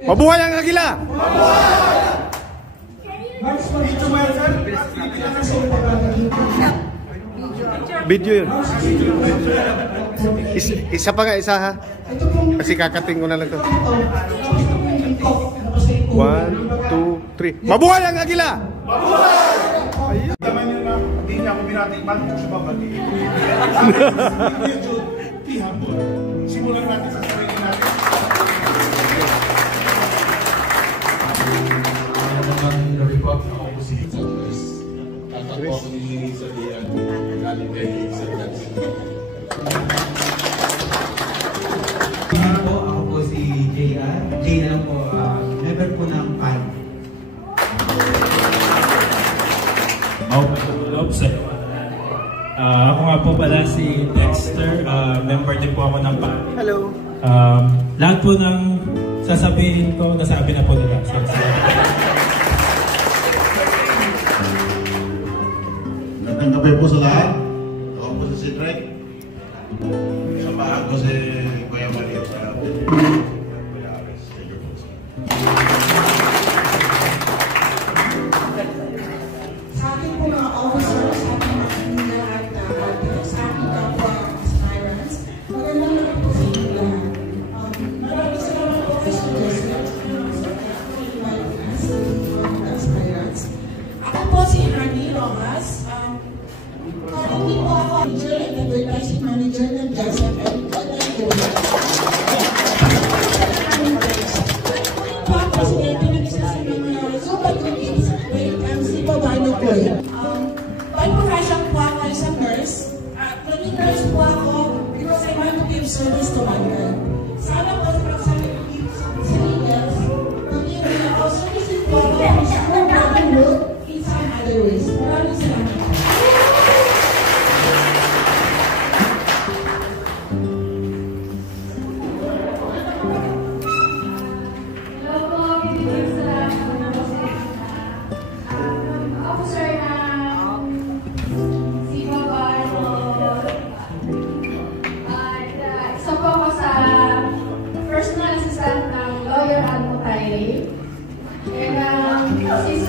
Mabuhay ang agila! Video yun. Isa pa nga, isa ha. Kasi kakating ko na lang to. 1, 2, 3. Mabuhay ang agila! Mabuhay! Ayun. Naman yun na, hindi niya ako binatikman kung siya babati. Medyo tihambol. Simulan natin sa sarili natin. The report ng opposite sectors. Tatakbo ako ni sa diyan. Galing kay sa Ako po si JR. J na lang po, member po ng PAN. Ako nga po pala si Dexter, member din po ako ng PAN. Hello. Lahat po ng sasabihin ko, nasabi na po nila. Magandang gabi po sa lahat. Ako po si Sidrek. Samahan ko si Kuya Mario sa ating po mga officers, sa ating mga kanila at sa ating kapwa aspirants, magandang naman po sa inyo lahat. Maraming salamat po kay Sir Jessica sa aspirants. Ako po si Honey Rojas. Hindi po ako manager and advertising manager ng Joseph and by profession po ako as a nurse. Naging nurse po ako because I want to give service to my girl. Sana po sa pagsabi ko dito sa Pilipinas, maging services po ako sa other world in some other ways. Maraming salamat.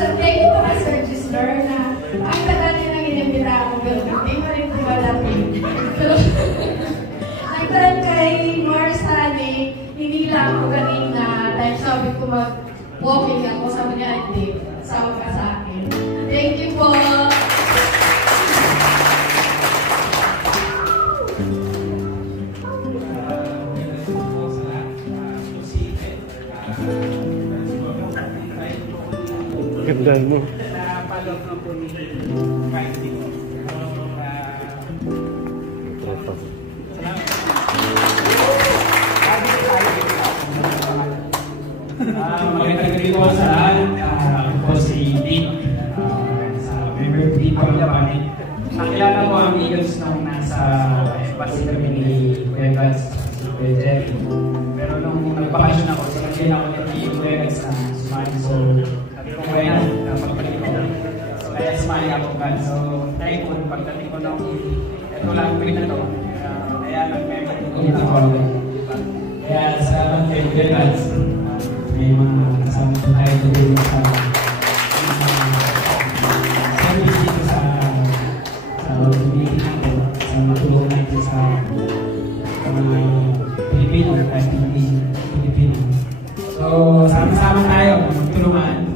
Thank you po kay Sir Gisler na ang tagal niya nang inimbita ako pero hindi mo rin tiwalatin. Nagtaran kay Mars Honey, hindi lang ako kanina dahil sabi ko mag-walking ako, sabi niya hindi, sawa ka sa akin. Thank you po! Gandaan mo. Napalog na po ni Frankie ko. Magandang gabi po sa lahat. Ako po si Dick. Sa member po dito ng Japan. Nakilala ko ang Eagles nung nasa embassy kami ni Kuya Gals, si Kuya Jerry. Pero nung nagbakasyon ako, sa kanila ako ni Kuya Gals na sumali. So, kaya napagpalit ko. So, kaya sumali ako kan. So, try ko pagdating ko nung ito lang po na to. Kaya nag-member ko dito ako. Kaya salamat kay Kuya Gals. May mga kasama ko tayo dito sa service dito sa community natin. Sa matulong natin sa Pilipino kahit hindi Pilipino. So, sama-sama tayo magtulungan.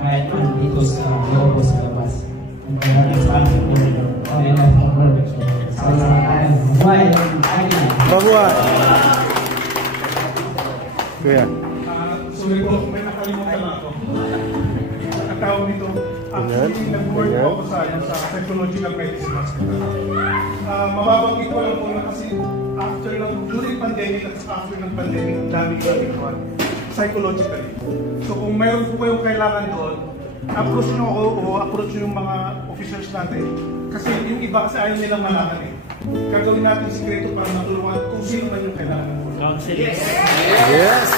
Kahit man dito sa loob o sa labas. Ang maraming salamat po nito. Okay na po po. Sama-sama tayo. Mabuhay ang agila. Mabuhay! Kuya. Sorry po, may nakalimutan ako. Nakatawag nito. Actually, nag-work po ako sa psychological medicine hospital. Mababanggit ko lang po na kasi during pandemic at after ng pandemic, daming ginagawa psychologically. So kung mayroon po kayong kailangan doon, approach nyo ako o approach nyo yung mga officers natin. Kasi yung iba kasi ayaw nilang malaman eh. Gagawin natin sikreto para matulungan kung sino man yung kailangan. Counseling. Yes!